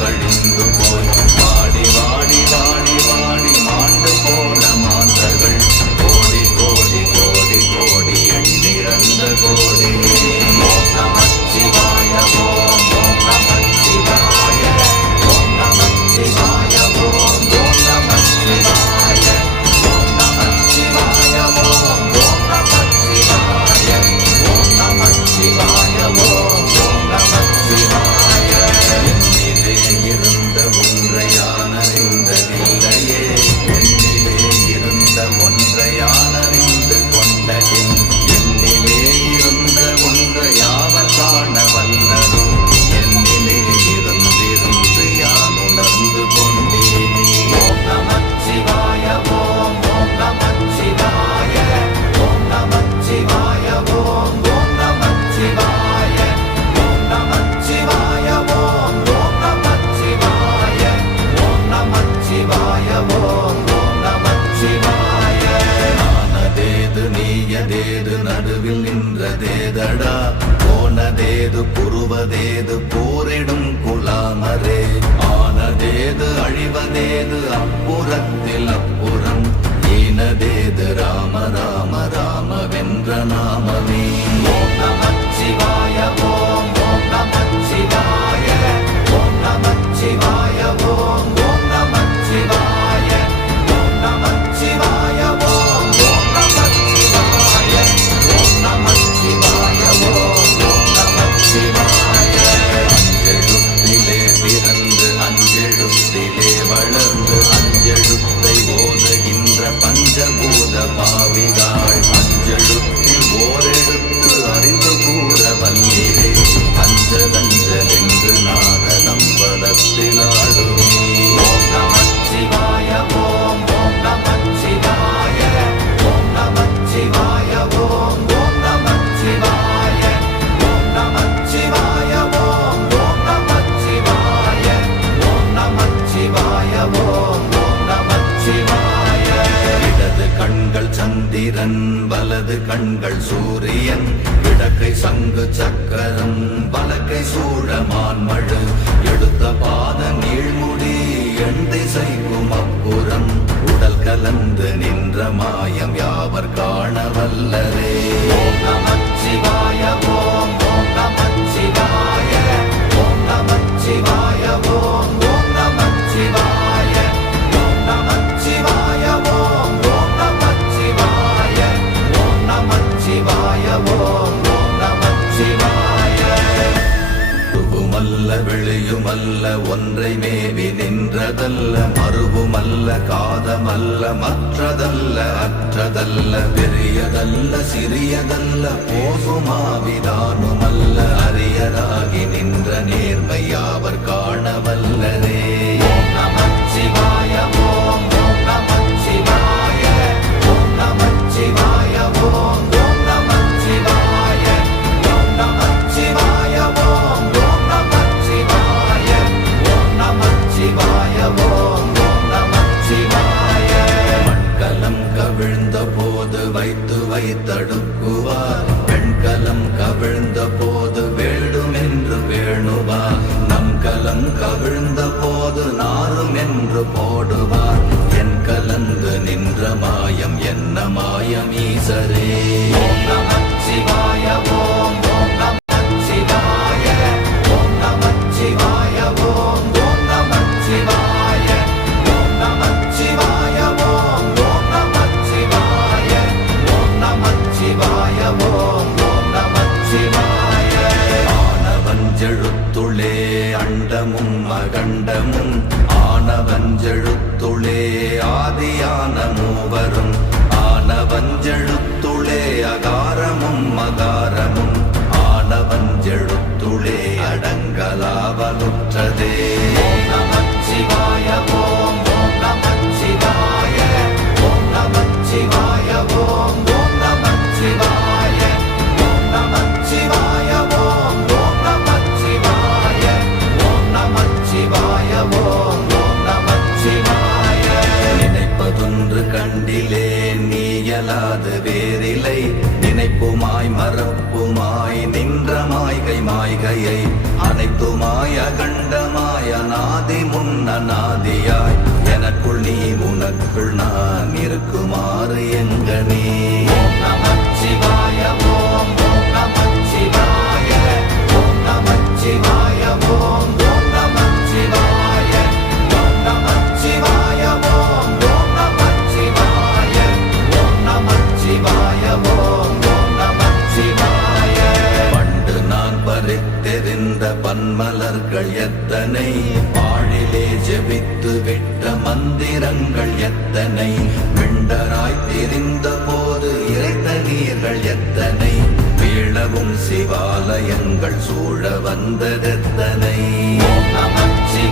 கழிந்து போய் வாடி வாடி வாடி வாடி மாண்டு போன மாந்தர்கள் கோடி கோடி கோடி கோடி எண்ணிறந்த கோடி. ஓம் நமச்சிவாய ஓம் ஓம் நமச்சிவாய ஓம் நமச்சிவாய ஓம் ஓம் நமச்சிவாய ஓம் நமச்சிவாய ஓம் ஓம் நமச்சிவாய ஓம் நமச்சிவாய ஓம் ஓம் நமச்சிவாய. என்னிலே இருந்த ஒன்றை யானறிந்ததில்லையே, என்னிலே இருந்த ஒன்றை யானறிந்து கொண்டேன், என்னிலே இருந்த ஒன்றை யாவர் காண வல்லரோ, என்னிலே இருந்திருந்து யான் உணர்ந்து கொண்டேனே. ஓம் நமச்சிவாய ஓம் ஓம் நமச்சிவாய ஓம் நமச்சிவாய ஓம் ஓம் நமச்சிவாய ஓம் நமச்சிவாய ஓம் ஓம் நமச்சிவாய ஓம் நமச்சிவாய ஓம் ஓம் நமச்சிவாய. ஆனதேது நீயதேது நடுவில் நின்றதேதடா, போனதேது புருவதேது போரிடும் குலாமரே, ஆனதேது அழிவதேது அப்புறத்தில் அப்புறம், ஈனதேது ராம ராம ராம வென்ற நாமமே. ஓம் நமச்சிவாய ஓம் ஓம் நமச்சிவாய ஓம் நமச்சிவாய ஓம் ஓம் நமச்சிவாய ஓம் நமச்சிவாய ஓம் ஓம் நமச்சிவாய ஓம் நமச்சிவாய ஓம் ஓம் நமச்சிவாய. அஞ்செழுத்திலே பிறந்து அஞ்செழுத்திலே வளர்ந்து அஞ்செழுத்தை ஓதுகின்ற பஞ்சபூத பாவிகாள், அஞ்செழுத்தில் ஓரெழுத்து அறிந்து கூற வல்லிலே, அஞ்சலஞ்சல் என்று நாத நம்பலத்தில் ஆடுமே. ஓம் நமச்சிவாய ஓம் ஓம் நமச்சிவாய ஓம் நமச்சிவாய ஓம் ஓம் நமச்சிவாய ஓம் நமச்சிவாய ஓம் ஓம் நமச்சிவாய ஓம் நமச்சிவாய ஓம் ஓம் நமச்சிவாய. இடது கண்கள் சந்திரன் வலது கண்கள் சூரியன், இடக்கை சங்கு சக்கரம் வலக்கை சூழமான்மழு, எடுத்த பாத நீழ்முடி எண் திசைக்கும் அப்புறம், உடல் கலந்து நின்ற மாயம் யாவர் காண வல்லரே. ஓம் நமச்சிவாய ஓம் ஓம் நமச்சிவாய ஓம் நமச்சிவாய ஓம் ஓம் நமச்சிவாய ஓம் நமச்சிவாய ஓம் ஓம் நமச்சிவாய ஓம் நமச்சிவாய ஓம் ஓம் நமச்சிவாய. உருவுமல்ல வெளியுமல்ல ஒன்றை மேவி நின்றதல்ல, மறுவுமல்ல காதமல்ல மற்றதல்ல அற்றதல்ல, பெரியதல்ல சிறியதல்ல போகுமாவிதானுமல்ல, அரியராகி நின்ற நேர்மை யாவர் காண வல்லரே. ஓம் நமச்சிவாய ஓம் ஓம் நமச்சிவாய ஓம் நமச்சிவாய ஓம் ஓம் நமச்சிவாய ஓம் நமச்சிவாய ஓம் ஓம் நமச்சிவாய ஓம் நமச்சிவாய ஓம் ஓம் நமச்சிவாய. மண்கலம் கவிழ்ந்த போது வைத்து வைத்தடுக்குவார், பெண்கலம் கவிழ்ந்த போது வேண்டுமென்று வேணுவார், நம் கலம் கவிழ்ந்த போது நாரும் என்று போடுவார், என் கலந்து நின்ற மாயம் என்ன மாயம் ஈசரே. ஓம் நமச்சிவாய ஓம் ஓம் நமச்சிவாய ஓம் நமச்சிவாய ஓம் ஓம் நமச்சிவாய ஓம் நமச்சிவாய ஓம் ஓம் நமச்சிவாய ஓம் நமச்சிவாய ஓம் ஓம் நமச்சிவாய. ஆனவஞ்செழுத்துளே அண்டமும் அகண்டமும், ஆனவஞ்செழுத்துளே ஆதியான மூவரும், ஆனவஞ்செழுத்துளே அகாரமும் மகாரமும், ஆனவஞ்செழுத்துளே அடங்கலாவலுற்றதே. ஓம் நமச்சிவாய ஓம் ஓம் நமச்சிவாய ஓம் நமச்சிவாய ஓம் ஓம் நமச்சிவாய ஓம் நமச்சிவாய ஓம் ஓம் நமச்சிவாய ஓம் நமச்சிவாய ஓம் ஓம் நமச்சிவாய. நினைப்பதொன்று கண்டிலே நீயலாது வேறில்லை, நினைப்புமாய் மறப்புமாய் நின்ற மாய்கை மாய்கையை, அனைத்துமாய் அகண்டமாய் உன்னநாதியாய் எனக்குள் நீ உனக்குள் நான் இருக்குமாறு எங்கனே. ஓம் நமச்சிவாய ஓம் ஓம் நமச்சிவாய ஓம் நமச்சிவாய ஓம் ஓம் நமச்சிவாய ஓம் நமச்சிவாய ஓம் ஓம் நமச்சிவாய ஓம் நமச்சிவாய ஓம் ஓம் நமச்சிவாய. பண்டு நான் பறித்தெறிந்த பன்மலர்கள் எத்தனை, பாழிலே ஜெபித்து விட்ட மந்திரங்கள் எத்தனை, மிண்டராய் தெரிந்த போது இறைத்த நீர்கள் எத்தனை, வீழவும் சிவாலயங்கள் சூழ வந்ததெத்தனை. ஓம் நமச்சிவாய